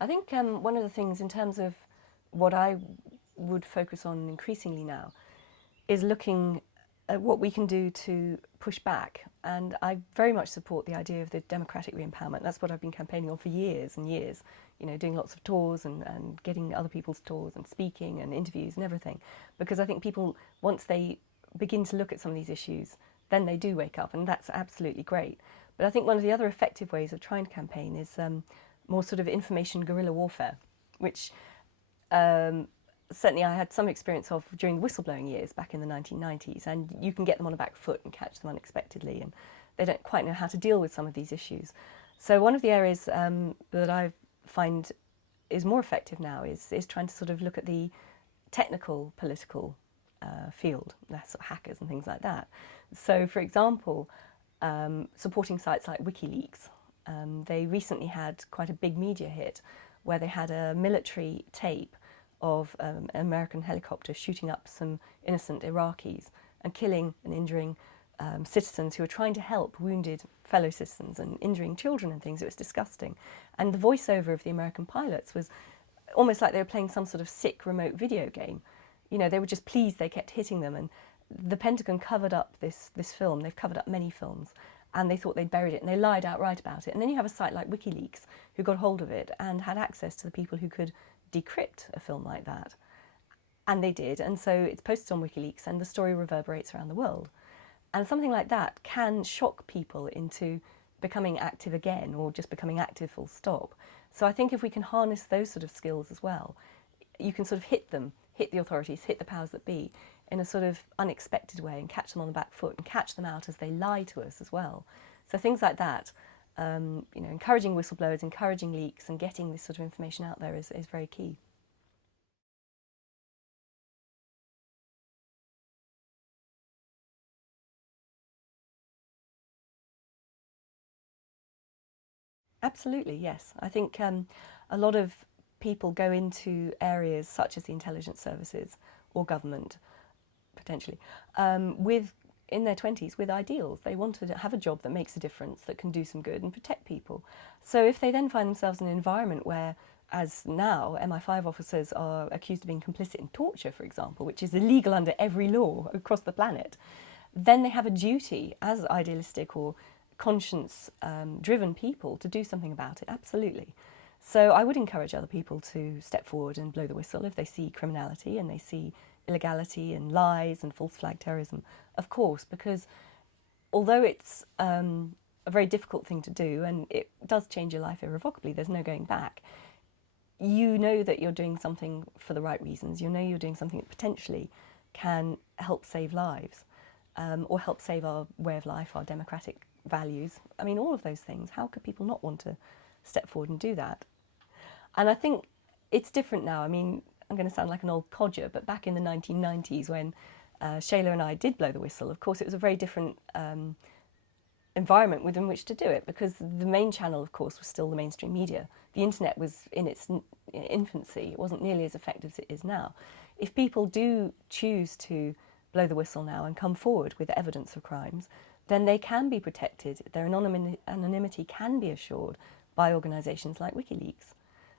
I think one of the things in terms of what I would focus on increasingly now is looking at what we can do to push back. And I very much support the idea of the democratic re-empowerment. That's what I've been campaigning on for years and years, you know, doing lots of tours and getting other people's tours and speaking and interviews and everything. Because I think people, once they begin to look at some of these issues, then they do wake up, and that's absolutely great. But I think one of the other effective ways of trying to campaign is more sort of information guerrilla warfare, which certainly I had some experience of during the whistleblowing years back in the 1990s, and you can get them on a back foot and catch them unexpectedly, and they don't quite know how to deal with some of these issues. So one of the areas that I find is more effective now is trying to sort of look at the technical political field, that's sort of hackers and things like that. So for example, supporting sites like WikiLeaks, they recently had quite a big media hit where they had a military tape of an American helicopter shooting up some innocent Iraqis and killing and injuring citizens who were trying to help wounded fellow citizens and injuring children and things. It was disgusting. And the voiceover of the American pilots was almost like they were playing some sort of sick remote video game. You know, they were just pleased they kept hitting them. And the Pentagon covered up this film. They've covered up many films. And they thought they'd buried it, and they lied outright about it. And then you have a site like WikiLeaks who got hold of it and had access to the people who could decrypt a film like that. And they did, and so it's posted on WikiLeaks and the story reverberates around the world. And something like that can shock people into becoming active again, or just becoming active full stop. So I think if we can harness those sort of skills as well, you can sort of hit the authorities, hit the powers that be in a sort of unexpected way and catch them on the back foot and catch them out as they lie to us as well. So things like that, you know, encouraging whistleblowers, encouraging leaks and getting this sort of information out there is very key. Absolutely, yes. I think a lot of people go into areas such as the intelligence services or government, potentially, in their 20s with ideals. They want to have a job that makes a difference, that can do some good and protect people. So if they then find themselves in an environment where, as now, MI5 officers are accused of being complicit in torture, for example, which is illegal under every law across the planet, then they have a duty as idealistic or conscience-driven people to do something about it, absolutely. So I would encourage other people to step forward and blow the whistle if they see criminality and they see illegality and lies and false flag terrorism, of course, because although it's a very difficult thing to do and it does change your life irrevocably, there's no going back, you know that you're doing something for the right reasons, you know you're doing something that potentially can help save lives, or help save our way of life, our democratic values. I mean, all of those things. How could people not want to step forward and do that? And I think it's different now. I mean, I'm going to sound like an old codger, but back in the 1990s when Shayla and I did blow the whistle, of course it was a very different environment within which to do it, because the main channel, of course, was still the mainstream media. The internet was in its infancy. It wasn't nearly as effective as it is now. If people do choose to blow the whistle now and come forward with evidence of crimes, then they can be protected. Their anonymity can be assured by organisations like WikiLeaks.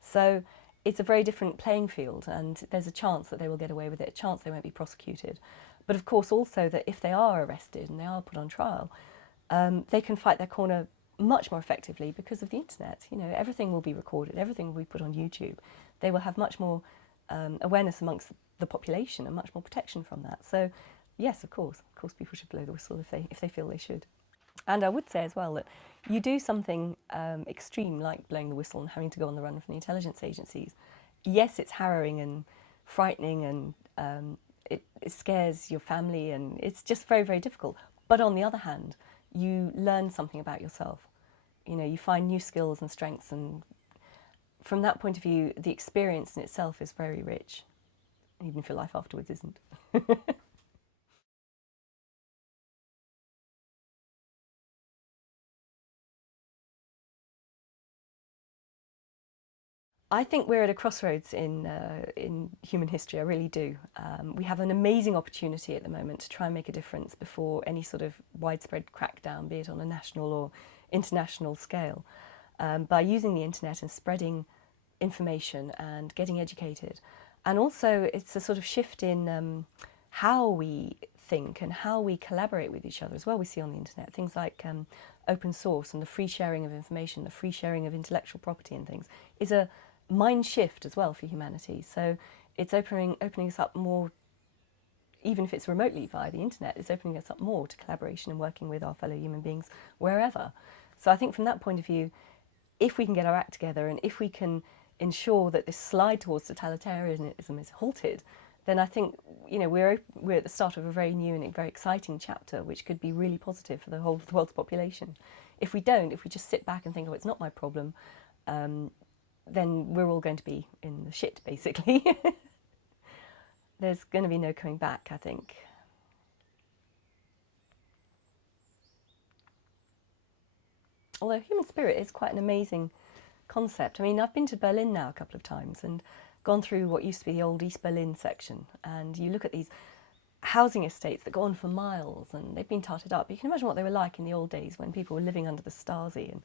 So it's a very different playing field, and there's a chance that they will get away with it, a chance they won't be prosecuted. But of course also that if they are arrested and they are put on trial, they can fight their corner much more effectively because of the internet. You know, everything will be recorded, everything will be put on YouTube. They will have much more awareness amongst the population and much more protection from that. So yes, of course people should blow the whistle if they feel they should. And I would say as well that you do something extreme like blowing the whistle and having to go on the run from the intelligence agencies. Yes, it's harrowing and frightening, and it scares your family, and it's just very, very difficult. But on the other hand, you learn something about yourself. You know, you find new skills and strengths, and from that point of view, the experience in itself is very rich, even if your life afterwards isn't. I think we're at a crossroads in human history, I really do. We have an amazing opportunity at the moment to try and make a difference before any sort of widespread crackdown, be it on a national or international scale, by using the internet and spreading information and getting educated. And also it's a sort of shift in how we think and how we collaborate with each other as well. We see on the internet things like open source and the free sharing of information, the free sharing of intellectual property and things is a mind shift as well for humanity. So it's opening us up more, even if it's remotely via the internet, it's opening us up more to collaboration and working with our fellow human beings wherever. So I think from that point of view, if we can get our act together and if we can ensure that this slide towards totalitarianism is halted, then I think, you know, we're at the start of a very new and very exciting chapter, which could be really positive for the whole of the world's population. If we don't, if we just sit back and think, oh, it's not my problem, then we're all going to be in the shit, basically. There's going to be no coming back, I think. Although human spirit is quite an amazing concept. I mean, I've been to Berlin now a couple of times and gone through what used to be the old East Berlin section, and you look at these housing estates that go on for miles and they've been tarted up. You can imagine what they were like in the old days when people were living under the Stasi, and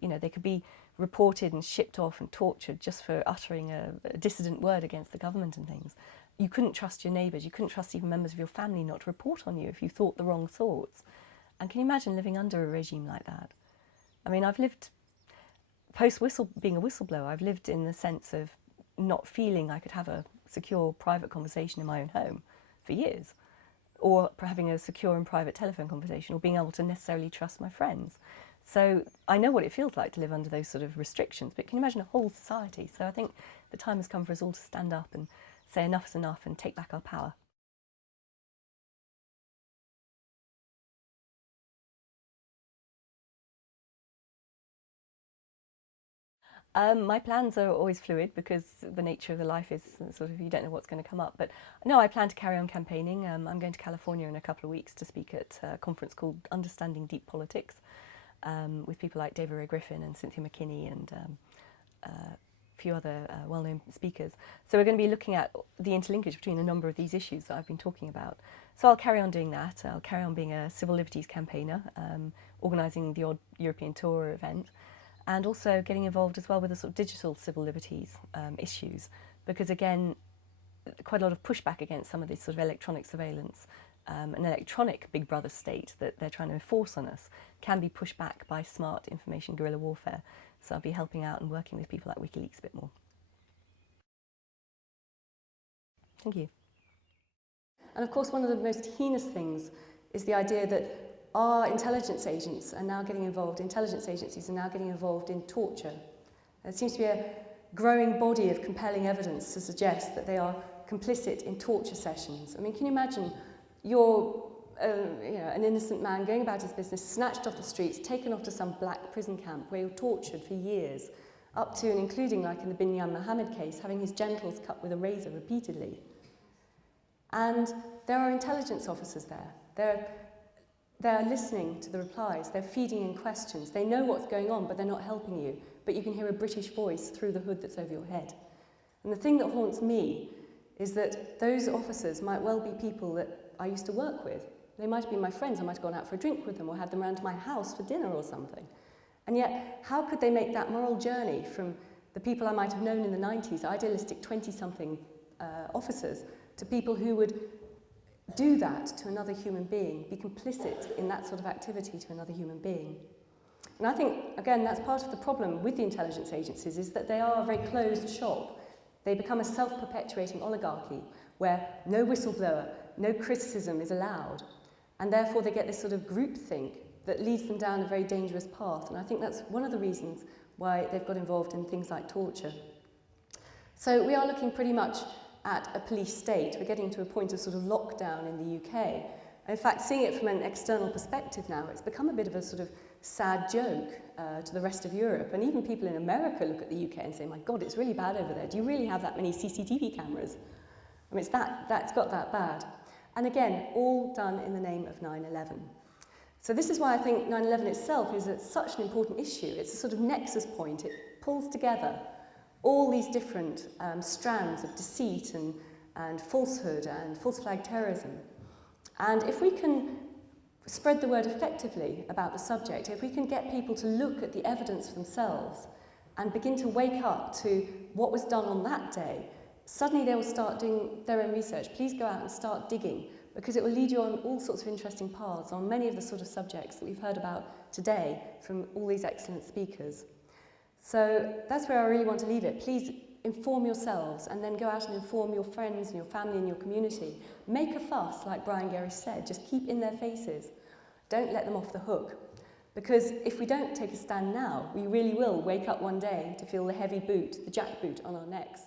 you know, they could be reported and shipped off and tortured just for uttering a dissident word against the government and things. You couldn't trust your neighbours, you couldn't trust even members of your family not to report on you if you thought the wrong thoughts. And can you imagine living under a regime like that? I mean, I've lived, being a whistleblower, I've lived in the sense of not feeling I could have a secure private conversation in my own home for years, or having a secure and private telephone conversation, or being able to necessarily trust my friends. So I know what it feels like to live under those sort of restrictions, but can you imagine a whole society? So I think the time has come for us all to stand up and say enough is enough and take back our power. My plans are always fluid because the nature of the life is sort of, you don't know what's going to come up. But no, I plan to carry on campaigning. I'm going to California in a couple of weeks to speak at a conference called Understanding Deep Politics with people like David Ray Griffin and Cynthia McKinney and a few other well-known speakers. So we're going to be looking at the interlinkage between a number of these issues that I've been talking about. So I'll carry on doing that. I'll carry on being a civil liberties campaigner, organising the odd European tour event, and also getting involved as well with the sort of digital civil liberties issues, because again, quite a lot of pushback against some of this sort of electronic surveillance, an electronic Big Brother state that they're trying to enforce on us can be pushed back by smart information guerrilla warfare. So I'll be helping out and working with people like WikiLeaks a bit more. Thank you. And of course, one of the most heinous things is the idea that our intelligence agents are now getting involved, intelligence agencies are now getting involved in torture. There seems to be a growing body of compelling evidence to suggest that they are complicit in torture sessions. I mean, can you imagine you're an innocent man going about his business, snatched off the streets, taken off to some black prison camp where you're tortured for years, up to and including, like in the Binyan Mohammed case, having his genitals cut with a razor repeatedly. And there are intelligence officers there. They're listening to the replies, they're feeding in questions, they know what's going on, but they're not helping you, but you can hear a British voice through the hood that's over your head. And the thing that haunts me is that those officers might well be people that I used to work with. They might have been my friends, I might have gone out for a drink with them or had them around to my house for dinner or something. And yet, how could they make that moral journey from the people I might have known in the 90s, idealistic 20-something officers, to people who would do that to another human being, be complicit in that sort of activity to another human being? And I think, again, that's part of the problem with the intelligence agencies, is that they are a very closed shop. They become a self-perpetuating oligarchy where no whistleblower, no criticism is allowed, and therefore they get this sort of groupthink that leads them down a very dangerous path. And I think that's one of the reasons why they've got involved in things like torture. So we are looking pretty much at a police state. We're getting to a point of sort of lockdown in the UK. In fact, seeing it from an external perspective now, it's become a bit of a sort of sad joke to the rest of Europe. And even people in America look at the UK and say, my God, it's really bad over there. Do you really have that many CCTV cameras? I mean, that's got that bad. And again, all done in the name of 9/11. So this is why I think 9/11 itself is such an important issue. It's a sort of nexus point. It pulls together all these different strands of deceit and falsehood and false flag terrorism. And if we can spread the word effectively about the subject, if we can get people to look at the evidence themselves and begin to wake up to what was done on that day, suddenly they will start doing their own research. Please go out and start digging, because it will lead you on all sorts of interesting paths on many of the sort of subjects that we've heard about today from all these excellent speakers. So that's where I really want to leave it. Please inform yourselves, and then go out and inform your friends and your family and your community. Make a fuss, like Brian Gerrish said. Just keep in their faces. Don't let them off the hook. Because if we don't take a stand now, we really will wake up one day to feel the heavy boot, the jackboot on our necks.